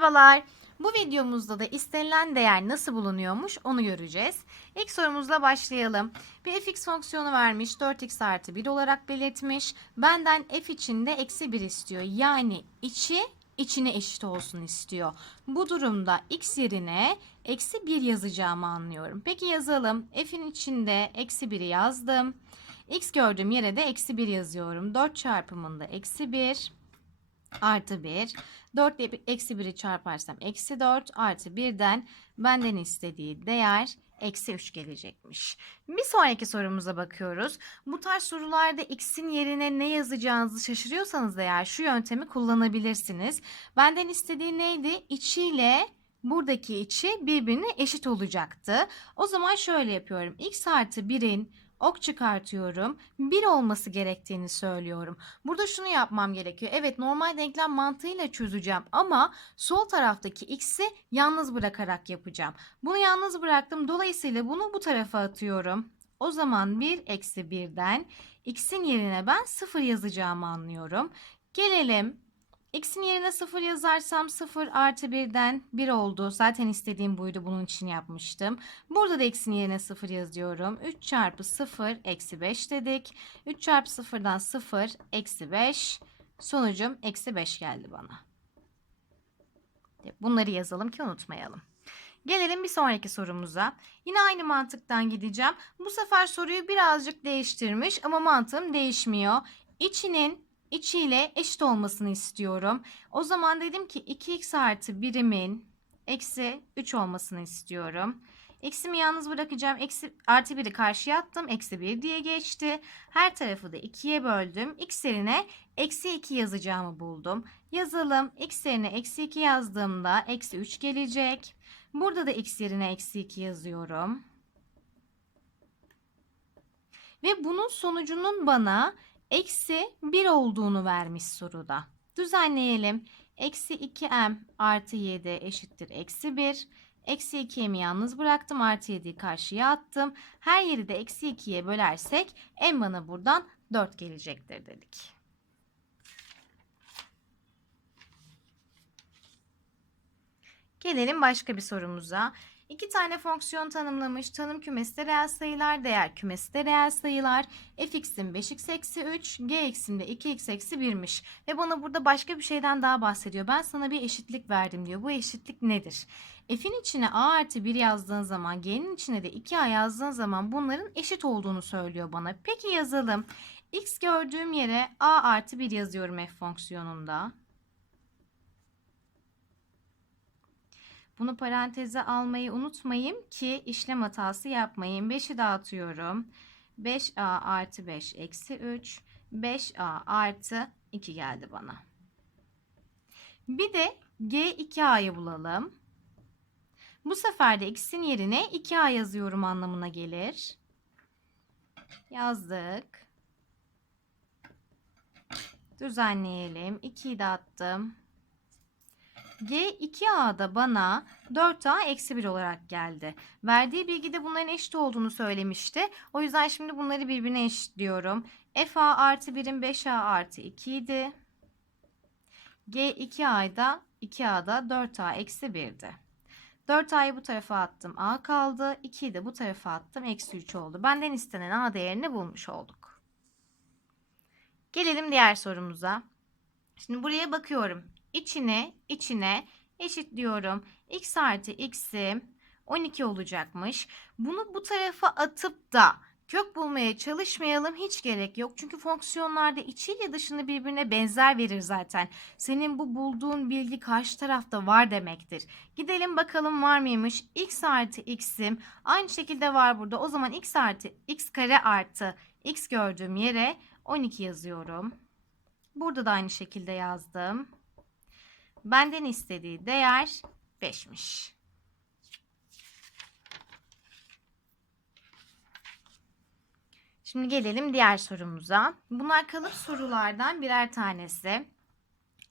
Merhabalar. Bu videomuzda da istenilen değer nasıl bulunuyormuş onu göreceğiz. İlk sorumuzla başlayalım. Bir fx fonksiyonu vermiş 4x artı 1 olarak belirtmiş. Benden f içinde eksi 1 istiyor. Yani içi içine eşit olsun istiyor. Bu durumda x yerine eksi 1 yazacağımı anlıyorum. Peki yazalım. f'in içinde eksi 1'i yazdım. x gördüğüm yere de eksi 1 yazıyorum. 4 çarpımında eksi 1 artı 1. 4 ile eksi 1'i çarparsam eksi 4 artı 1'den benden istediği değer eksi 3 gelecekmiş. Bir sonraki sorumuza bakıyoruz. Bu tarz sorularda x'in yerine ne yazacağınızı şaşırıyorsanız eğer şu yöntemi kullanabilirsiniz. Benden istediği neydi? İçiyle buradaki içi birbirine eşit olacaktı. O zaman şöyle yapıyorum. x artı 1'in ok çıkartıyorum. 1 olması gerektiğini söylüyorum. Burada şunu yapmam gerekiyor. Evet normal denklem mantığıyla çözeceğim ama sol taraftaki x'i yalnız bırakarak yapacağım. Bunu yalnız bıraktım. Dolayısıyla bunu bu tarafa atıyorum. O zaman 1 eksi 1'den x'in yerine ben 0 yazacağımı anlıyorum. Gelelim X'in yerine 0 yazarsam 0 artı 1'den 1 oldu. Zaten istediğim buydu. Bunun için yapmıştım. Burada da x'in yerine 0 yazıyorum. 3 çarpı 0 eksi 5 dedik. 3 çarpı 0'dan 0 eksi 5. Sonucum eksi 5 geldi bana. Bunları yazalım ki unutmayalım. Gelelim bir sonraki sorumuza. Yine aynı mantıktan gideceğim. Bu sefer soruyu birazcık değiştirmiş ama mantığım değişmiyor. İçinin içiyle eşit olmasını istiyorum. O zaman dedim ki 2x artı birimin eksi 3 olmasını istiyorum. X'imi yalnız bırakacağım. Eksi, artı 1'i karşıya attım. Eksi 1 diye geçti. Her tarafı da 2'ye böldüm. X yerine eksi 2 yazacağımı buldum. Yazalım. X yerine eksi 2 yazdığımda eksi 3 gelecek. Burada da x yerine eksi 2 yazıyorum. Ve bunun sonucunun bana eksi 1 olduğunu vermiş soruda. Düzenleyelim. Eksi 2m artı 7 eşittir eksi 1. Eksi 2'mi yalnız bıraktım. Artı 7'yi karşıya attım. Her yeri de eksi 2'ye bölersek m bana buradan 4 gelecektir dedik. Gelelim başka bir sorumuza. İki tane fonksiyon tanımlamış. Tanım kümesi de reel sayılar, değer kümesi de reel sayılar. fx'in 5x eksi 3, gx'in de 2x eksi 1'miş. Ve bana burada başka bir şeyden daha bahsediyor. Ben sana bir eşitlik verdim diyor. Bu eşitlik nedir? f'in içine a artı 1 yazdığın zaman, g'nin içine de 2a yazdığın zaman bunların eşit olduğunu söylüyor bana. Peki yazalım. x gördüğüm yere a artı 1 yazıyorum f fonksiyonunda. Bunu paranteze almayı unutmayayım ki işlem hatası yapmayın. 5'i dağıtıyorum. 5a artı 5 eksi 3. 5a artı 2 geldi bana. Bir de g2a'yı bulalım. Bu sefer de x'in yerine 2a yazıyorum anlamına gelir. Yazdık. Düzenleyelim. 2'yi dağıttım. G2A'da bana 4A eksi 1 olarak geldi. Verdiği bilgide bunların eşit olduğunu söylemişti. O yüzden şimdi bunları birbirine eşitliyorum. FA artı 1'in 5A artı 2 idi. G2A'da 2A'da 4A eksi 1'di. 4A'yı bu tarafa attım. A kaldı. 2'yi de bu tarafa attım. Eksi 3 oldu. Benden istenen A değerini bulmuş olduk. Gelelim diğer sorumuza. Şimdi buraya bakıyorum içine içine eşitliyorum. x artı x'i 12 olacakmış. Bunu bu tarafa atıp da kök bulmaya çalışmayalım hiç gerek yok. Çünkü fonksiyonlarda içiyle dışını birbirine benzer verir zaten. Senin bu bulduğun bilgi karşı tarafta var demektir. Gidelim bakalım var mıymış? x artı x'im aynı şekilde var burada. O zaman x artı x kare artı x gördüğüm yere 12 yazıyorum. Burada da aynı şekilde yazdım. Benden istediği değer 5'miş. Şimdi gelelim diğer sorumuza. Bunlar kalıp sorulardan birer tanesi.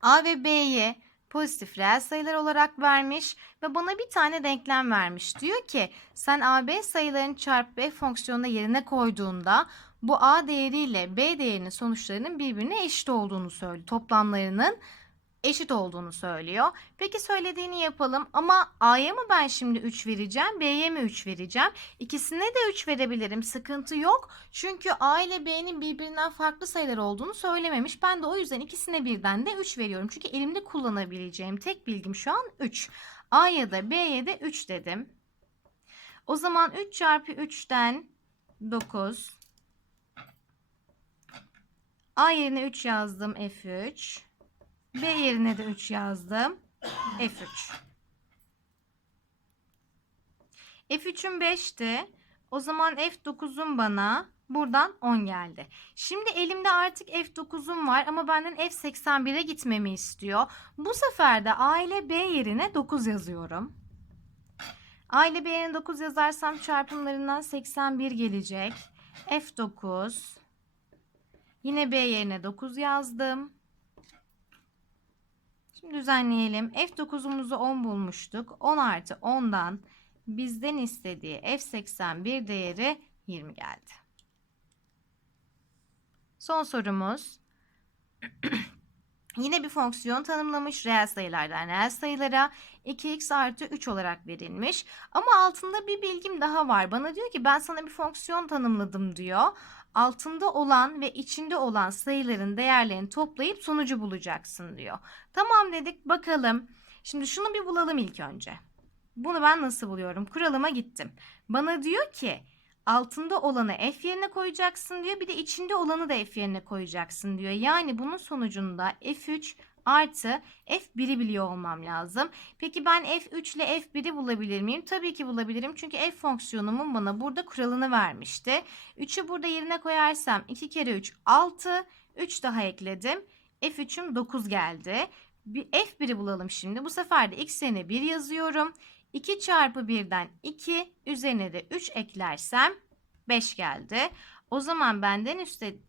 A ve B'yi pozitif reel sayılar olarak vermiş ve bana bir tane denklem vermiş. Diyor ki sen AB sayılarını çarpı B fonksiyonuna yerine koyduğunda bu A değeriyle B değerinin sonuçlarının birbirine eşit olduğunu söyle. Toplamlarının eşit olduğunu söylüyor. Peki söylediğini yapalım ama A'ya mı ben şimdi 3 vereceğim, B'ye mi 3 vereceğim? İkisine de 3 verebilirim. Sıkıntı yok. Çünkü A ile B'nin birbirinden farklı sayılar olduğunu söylememiş. Ben de o yüzden ikisine birden de 3 veriyorum. Çünkü elimde kullanabileceğim tek bilgim şu an 3. A'ya da B'ye de 3 dedim. O zaman 3 çarpı 3'ten 9. A yerine 3 yazdım F3. B yerine de 3 yazdım. F3. F3'üm 5'ti. O zaman F9'um bana buradan 10 geldi. Şimdi elimde artık F9'um var ama benden F81'e gitmemi istiyor. Bu sefer de A ile B yerine 9 yazıyorum. A ile B yerine 9 yazarsam çarpımlarından 81 gelecek. F9. Yine B yerine 9 yazdım. Şimdi düzenleyelim. F9'umuzu 10 bulmuştuk. 10 artı 10'dan bizden istediği F81 değeri 20 geldi. Son sorumuz. Yine bir fonksiyon tanımlamış reel sayılardan reel sayılara 2x artı 3 olarak verilmiş. Ama altında bir bilgim daha var. Bana diyor ki ben sana bir fonksiyon tanımladım diyor. Altında olan ve içinde olan sayıların değerlerini toplayıp sonucu bulacaksın diyor. Tamam dedik bakalım. Şimdi şunu bir bulalım ilk önce. Bunu ben nasıl buluyorum? Kuralıma gittim. Bana diyor ki altında olanı f yerine koyacaksın diyor. Bir de içinde olanı da f yerine koyacaksın diyor. Yani bunun sonucunda f3 artı f1'i biliyor olmam lazım. Peki ben f3 ile f1'i bulabilir miyim? Tabii ki bulabilirim. Çünkü f fonksiyonumun bana burada kuralını vermişti. 3'ü burada yerine koyarsam 2 kere 3 6. 3 daha ekledim. f3'üm 9 geldi. Bir f1'i bulalım şimdi. Bu sefer de x yerine 1 yazıyorum. 2 çarpı 1'den 2 üzerine de 3 eklersem 5 geldi. O zaman benden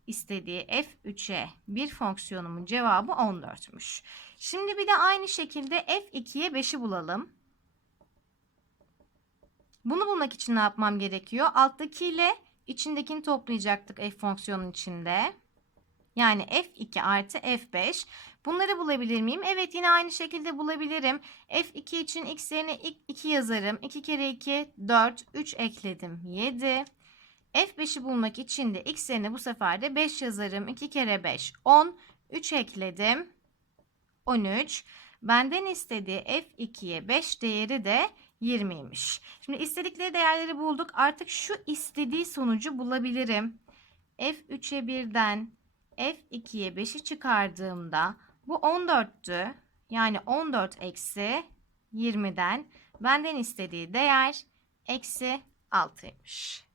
istediği f3'e bir fonksiyonumun cevabı 14'müş. Şimdi bir de aynı şekilde f2'ye 5'i bulalım. Bunu bulmak için ne yapmam gerekiyor? Alttaki ile içindekini toplayacaktık f fonksiyonun içinde. Yani f2 artı f5. Bunları bulabilir miyim? Evet yine aynı şekilde bulabilirim. f2 için x yerine 2 yazarım. 2 kere 2 4. 3 ekledim 7. f5'i bulmak için de x bu sefer de 5 yazarım. 2 kere 5 10. 3 ekledim. 13. Benden istediği f2'ye 5 değeri de 20'ymiş. Şimdi istedikleri değerleri bulduk. Artık şu istediği sonucu bulabilirim. f3'e 1'den f2'ye 5'i çıkardığımda bu 14'tü. Yani 14 eksi 20'den benden istediği değer eksi 6'ymış.